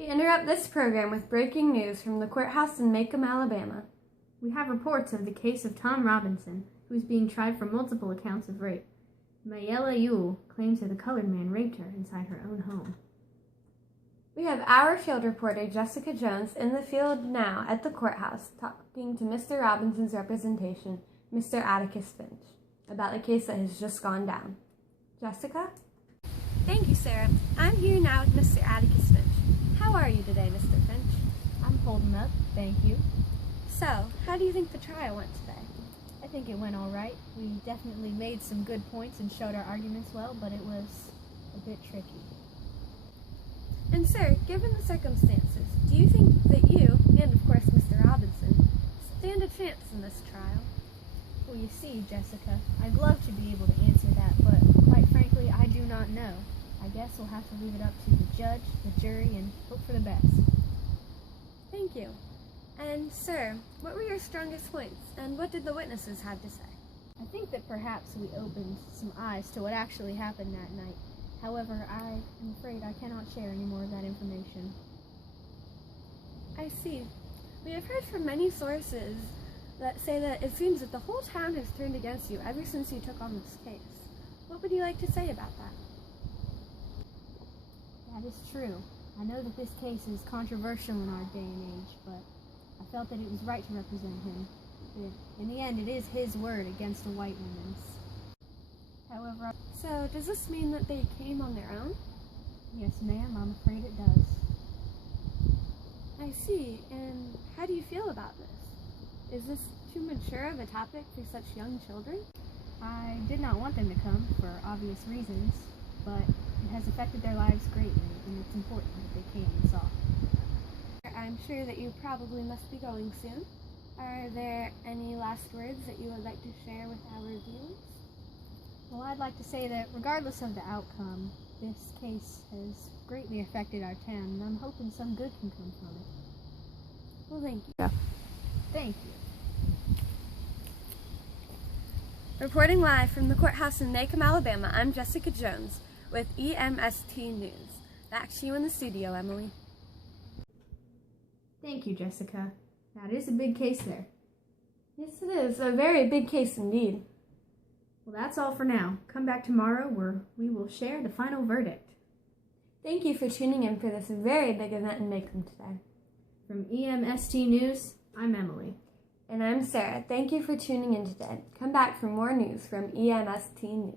We interrupt this program with breaking news from the courthouse in Macomb, Alabama. We have reports of the case of Tom Robinson, who is being tried for multiple accounts of rape. Mayella Ewell claims that the colored man raped her inside her own home. We have our field reporter, Jessica Jones, in the field now at the courthouse talking to Mr. Robinson's representation, Mr. Atticus Finch, about the case that has just gone down. Jessica? Thank you, Sarah. I'm here now with Mr. Atticus Finch. How are you today, Mr. Finch? I'm holding up, thank you. So, how do you think the trial went today? I think it went all right. We definitely made some good points and showed our arguments well, but it was a bit tricky. And sir, given the circumstances, do you think that you, and of course Mr. Robinson, stand a chance in this trial? Well, you see, Jessica, I'd love to be able to answer that, but quite frankly, I do not know. I guess we'll have to leave it up to the judge, the jury, and hope for the best. Thank you. And sir, what were your strongest points, and what did the witnesses have to say? I think that perhaps we opened some eyes to what actually happened that night. However, I am afraid I cannot share any more of that information. I see. We have heard from many sources that say that it seems that the whole town has turned against you ever since you took on this case. What would you like to say about that? That is true. I know that this case is controversial in our day and age, but I felt that it was right to represent him. In the end, it is his word against a white woman's. However, so does this mean that they came on their own? Yes, ma'am, I'm afraid it does. I see. And how do you feel about this? Is this too mature of a topic for such young children? I did not want them to come for obvious reasons, but it has affected their lives greatly, and it's important that they came and saw. I'm sure that you probably must be going soon. Are there any last words that you would like to share with our viewers? Well, I'd like to say that regardless of the outcome, this case has greatly affected our town, and I'm hoping some good can come from it. Well, thank you. Thank you. Reporting live from the courthouse in Macomb, Alabama, I'm Jessica Jones with EMST News. Back to you in the studio, Emily. Thank you, Jessica. That is a big case there. Yes, it is. A very big case indeed. Well, that's all for now. Come back tomorrow where we will share the final verdict. Thank you for tuning in for this very big event in Macomb today. From EMST News, I'm Emily. And I'm Sarah. Thank you for tuning in today. Come back for more news from EMST News.